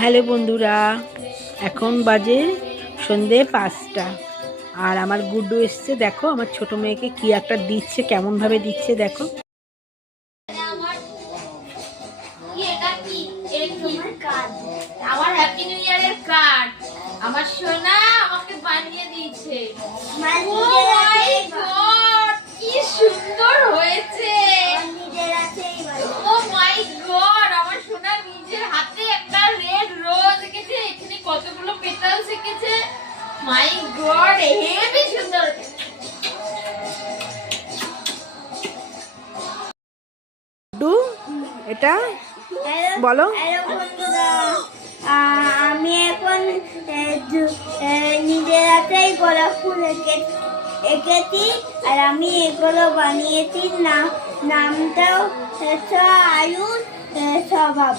Hello বন্ধুরা, এখন বাজে সন্ধে 5টা। আর আমার গুড্ডু এসছে, দেখো আমার ছোট মেয়েকে কি একটা দিচ্ছে, কেমন ভাবে দিচ্ছে দেখো। আমার হ্যাপি নিউ ইয়ারের কার্ড আমার সোনা আমাকে বানিয়ে দিয়েছে। ও মাই গড, কি সুন্দর হয়েছে! ও মাই গড, আমার সোনা নিজের হাতে একটা রেড রোজ এঁকেছে, এখানে কতগুলো পেটালস এঁকেছে। মাই গড, হেভি সুন্দর। গুড্ডু, এটা বলো। আমি এখন নিজের হাতেই গোলাপ ফুল এঁকেছি, আর আমি এগুলো বানিয়েছি। নামটাও আয়ুষ স্বভাব।